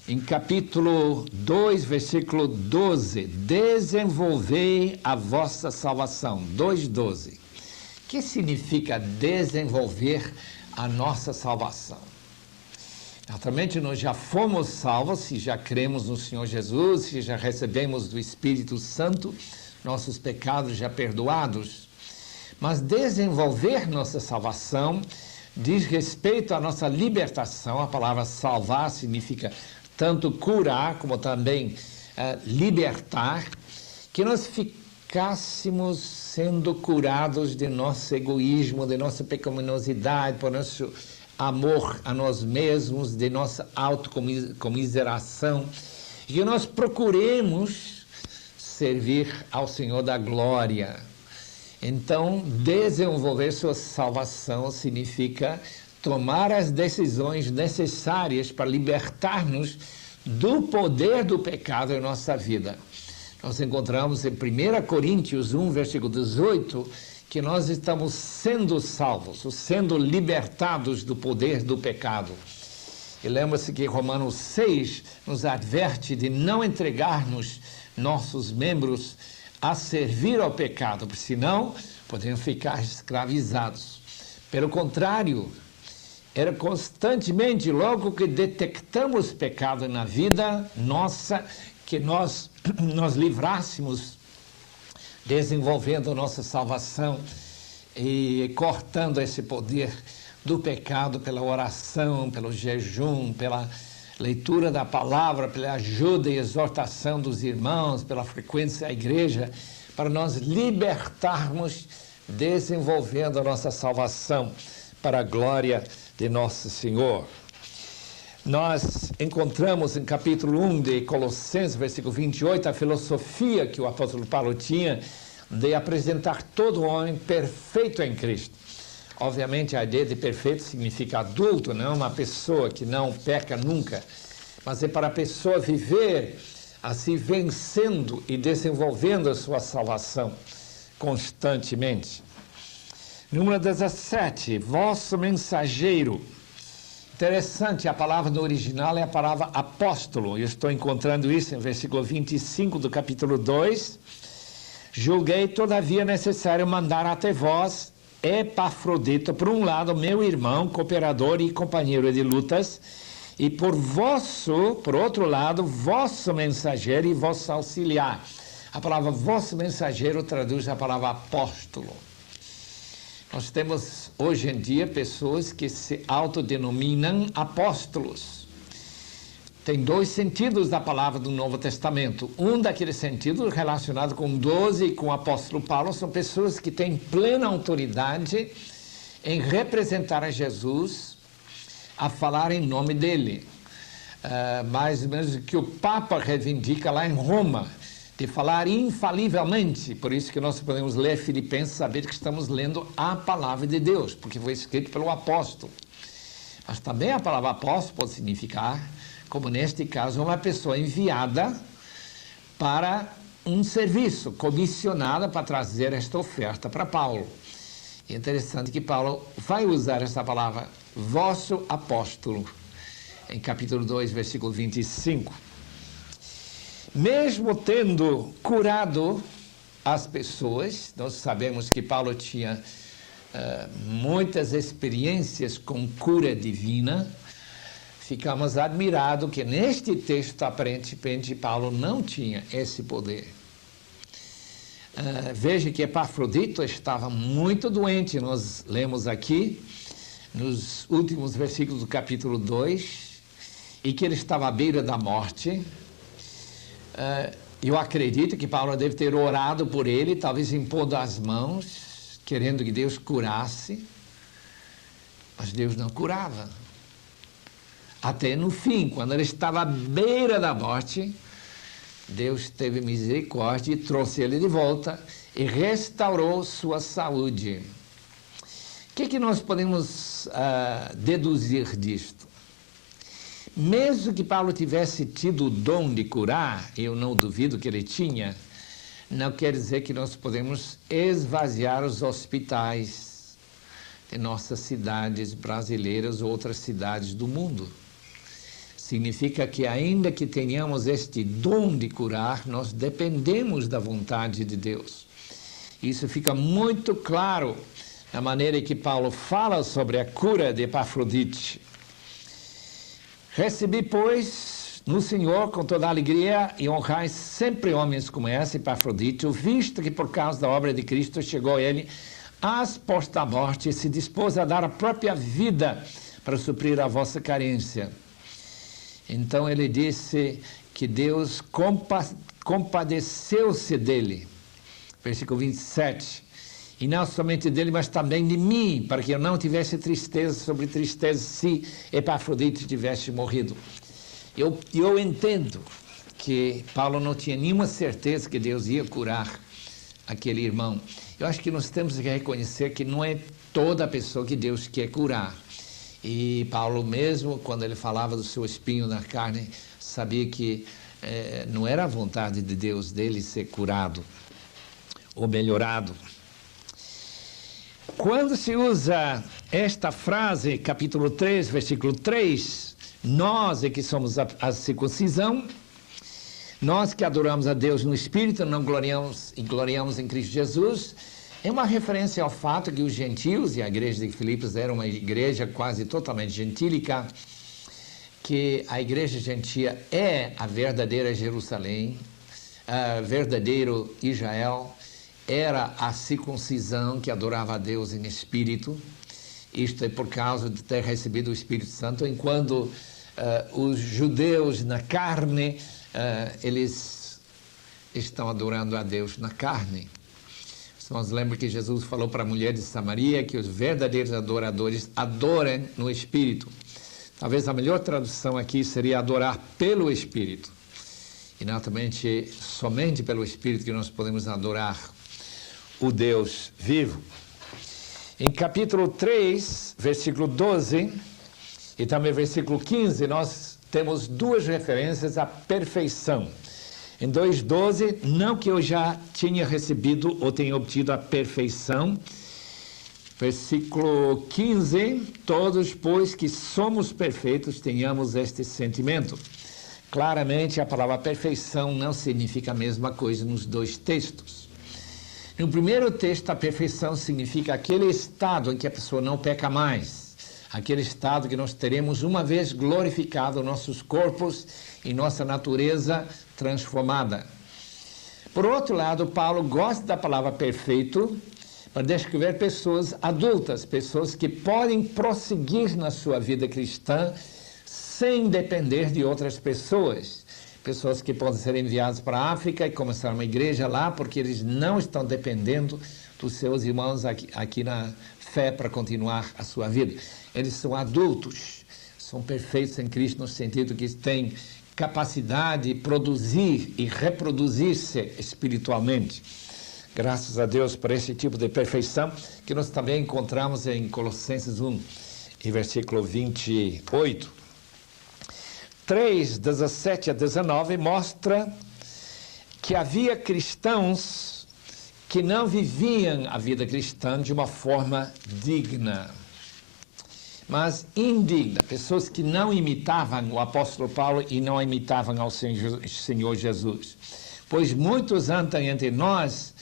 em capítulo 2, versículo 12, desenvolvei a vossa salvação, 2:12. O que significa desenvolver a nossa salvação? Naturalmente, nós já fomos salvos, se já cremos no Senhor Jesus, se já recebemos do Espírito Santo, nossos pecados já perdoados. Mas desenvolver nossa salvação diz respeito à nossa libertação. A palavra salvar significa tanto curar como também libertar, que nós ficássemos sendo curados de nosso egoísmo, de nossa pecaminosidade, por nosso amor a nós mesmos, de nossa autocomiseração, e que nós procuremos servir ao Senhor da glória. Então, desenvolver sua salvação significa tomar as decisões necessárias para libertar-nos do poder do pecado em nossa vida. Nós encontramos em 1 Coríntios 1, versículo 18, que nós estamos sendo salvos, sendo libertados do poder do pecado. E lembra-se que Romanos 6 nos adverte de não entregarmos nossos membros a servir ao pecado, porque senão podemos ficar escravizados. Pelo contrário, era constantemente, logo que detectamos pecado na vida nossa, que nós nos livrássemos, desenvolvendo nossa salvação e cortando esse poder do pecado pela oração, pelo jejum, pela leitura da palavra, pela ajuda e exortação dos irmãos, pela frequência à igreja, para nós libertarmos, desenvolvendo a nossa salvação para a glória de nosso Senhor. Nós encontramos em capítulo 1 de Colossenses, versículo 28, a filosofia que o apóstolo Paulo tinha de apresentar todo homem perfeito em Cristo. Obviamente, a ideia de perfeito significa adulto, não é uma pessoa que não peca nunca, mas é para a pessoa viver assim, vencendo e desenvolvendo a sua salvação constantemente. Número 17, vosso mensageiro. Interessante, a palavra no original é a palavra apóstolo. Eu estou encontrando isso em versículo 25 do capítulo 2. Julguei, todavia, necessário mandar até vós Epafrodito, por um lado, meu irmão, cooperador e companheiro de lutas, e por outro lado, vosso mensageiro e vosso auxiliar. A palavra vosso mensageiro traduz a palavra apóstolo. Nós temos hoje em dia pessoas que se autodenominam apóstolos. Tem dois sentidos da palavra do Novo Testamento. Um daqueles sentidos relacionado com 12 e com o apóstolo Paulo são pessoas que têm plena autoridade em representar a Jesus, a falar em nome dele. Mais ou menos o que o Papa reivindica lá em Roma, de falar infalivelmente. Por isso que nós podemos ler Filipenses, saber que estamos lendo a palavra de Deus, porque foi escrito pelo apóstolo. Mas também a palavra apóstolo pode significar como neste caso, uma pessoa enviada para um serviço, comissionada para trazer esta oferta para Paulo. É interessante que Paulo vai usar essa palavra, vosso apóstolo, em capítulo 2, versículo 25. Mesmo tendo curado as pessoas, nós sabemos que Paulo tinha muitas experiências com cura divina, ficamos admirados que neste texto, aparentemente, Paulo não tinha esse poder. Veja que Epafrodito estava muito doente, nós lemos aqui, nos últimos versículos do capítulo 2, e que ele estava à beira da morte. Eu acredito que Paulo deve ter orado por ele, talvez impondo as mãos, querendo que Deus curasse, mas Deus não curava. Até no fim, quando ele estava à beira da morte, Deus teve misericórdia e trouxe ele de volta e restaurou sua saúde. O que nós podemos deduzir disto? Mesmo que Paulo tivesse tido o dom de curar, eu não duvido que ele tinha, não quer dizer que nós podemos esvaziar os hospitais de nossas cidades brasileiras ou outras cidades do mundo. Significa que ainda que tenhamos este dom de curar, nós dependemos da vontade de Deus. Isso fica muito claro na maneira que Paulo fala sobre a cura de Epafrodite. Recebi, pois, no Senhor com toda a alegria e honrai sempre homens como esse, Epafrodite, visto que por causa da obra de Cristo chegou ele às portas da morte e se dispôs a dar a própria vida para suprir a vossa carência. Então ele disse que Deus compadeceu-se dele, versículo 27, e não somente dele, mas também de mim, para que eu não tivesse tristeza sobre tristeza se Epafrodite tivesse morrido. Eu entendo que Paulo não tinha nenhuma certeza que Deus ia curar aquele irmão. Eu acho que nós temos que reconhecer que não é toda pessoa que Deus quer curar. E Paulo mesmo, quando ele falava do seu espinho na carne, sabia que não era a vontade de Deus dele ser curado ou melhorado. Quando se usa esta frase, capítulo 3, versículo 3, nós é que somos a circuncisão, nós que adoramos a Deus no Espírito, não gloriamos em Cristo Jesus, é uma referência ao fato que os gentios, e a igreja de Filipos era uma igreja quase totalmente gentílica, que a igreja gentia é a verdadeira Jerusalém, verdadeiro Israel, era a circuncisão que adorava a Deus em espírito. Isto é por causa de ter recebido o Espírito Santo, enquanto os judeus na carne, eles estão adorando a Deus na carne. Nós lembramos que Jesus falou para a mulher de Samaria que os verdadeiros adoradores adorem no Espírito. Talvez a melhor tradução aqui seria adorar pelo Espírito. E naturalmente, somente pelo Espírito que nós podemos adorar o Deus vivo. Em capítulo 3, versículo 12 e também versículo 15, nós temos duas referências à perfeição. Em 2,12, não que eu já tinha recebido ou tenha obtido a perfeição. Versículo 15, todos, pois que somos perfeitos, tenhamos este sentimento. Claramente, a palavra perfeição não significa a mesma coisa nos dois textos. No primeiro texto, a perfeição significa aquele estado em que a pessoa não peca mais. Aquele estado que nós teremos uma vez glorificado nossos corpos e nossa natureza transformada. Por outro lado, Paulo gosta da palavra perfeito para descrever pessoas adultas, pessoas que podem prosseguir na sua vida cristã sem depender de outras pessoas. Pessoas que podem ser enviadas para a África e começar uma igreja lá porque eles não estão dependendo dos seus irmãos aqui na fé para continuar a sua vida. Eles são adultos, são perfeitos em Cristo no sentido que têm capacidade de produzir e reproduzir-se espiritualmente. Graças a Deus por esse tipo de perfeição que nós também encontramos em Colossenses 1, em versículo 28. 3, 17 a 19, mostra que havia cristãos que não viviam a vida cristã de uma forma digna, mas indigna. Pessoas que não imitavam o apóstolo Paulo e não imitavam ao Senhor Jesus. Pois muitos andam entre nós,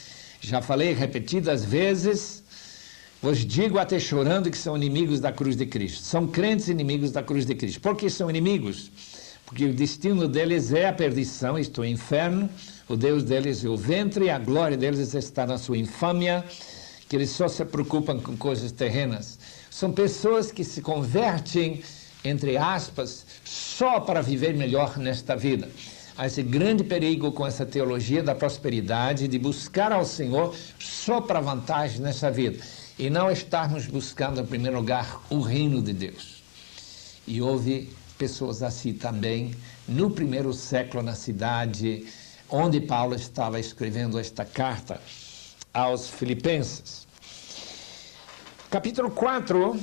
já falei repetidas vezes, vos digo até chorando que são inimigos da cruz de Cristo. São crentes inimigos da cruz de Cristo. Por que são inimigos? Porque o destino deles é a perdição, isto é, o inferno. O Deus deles é o ventre, e a glória deles está na sua infâmia, que eles só se preocupam com coisas terrenas. São pessoas que se convertem, entre aspas, só para viver melhor nesta vida. Há esse grande perigo com essa teologia da prosperidade, de buscar ao Senhor só para vantagem nessa vida. E não estarmos buscando, em primeiro lugar, o reino de Deus. E houve pessoas assim também, no primeiro século, na cidade onde Paulo estava escrevendo esta carta aos Filipenses. Capítulo 4,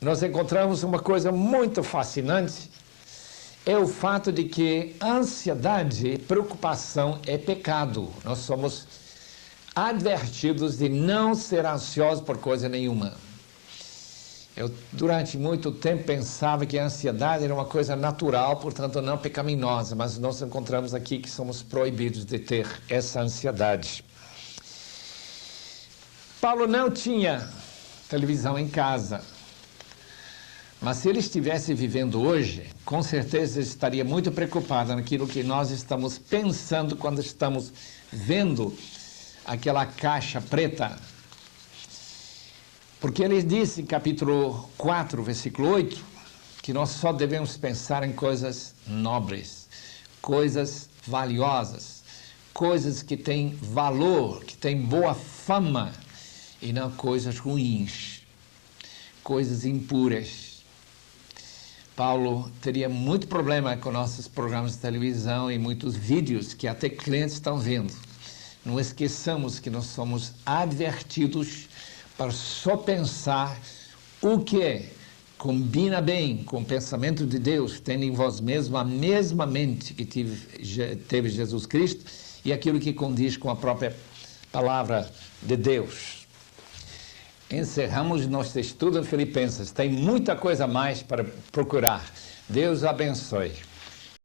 nós encontramos uma coisa muito fascinante, é o fato de que ansiedade, preocupação é pecado. Nós somos advertidos de não ser ansiosos por coisa nenhuma. Eu, durante muito tempo, pensava que a ansiedade era uma coisa natural, portanto, não pecaminosa, mas nós encontramos aqui que somos proibidos de ter essa ansiedade. Paulo não tinha televisão em casa, mas se ele estivesse vivendo hoje, com certeza estaria muito preocupado naquilo que nós estamos pensando quando estamos vendo aquela caixa preta. Porque ele disse em capítulo 4, versículo 8, que nós só devemos pensar em coisas nobres, coisas valiosas, coisas que têm valor, que têm boa fama, e não coisas ruins, coisas impuras. Paulo teria muito problema com nossos programas de televisão e muitos vídeos que até crentes estão vendo. Não esqueçamos que nós somos advertidos para só pensar o que combina bem com o pensamento de Deus, tendo em vós mesmo a mesma mente que teve Jesus Cristo e aquilo que condiz com a própria palavra de Deus. Encerramos nosso estudo em Filipenses. Tem muita coisa mais para procurar. Deus abençoe.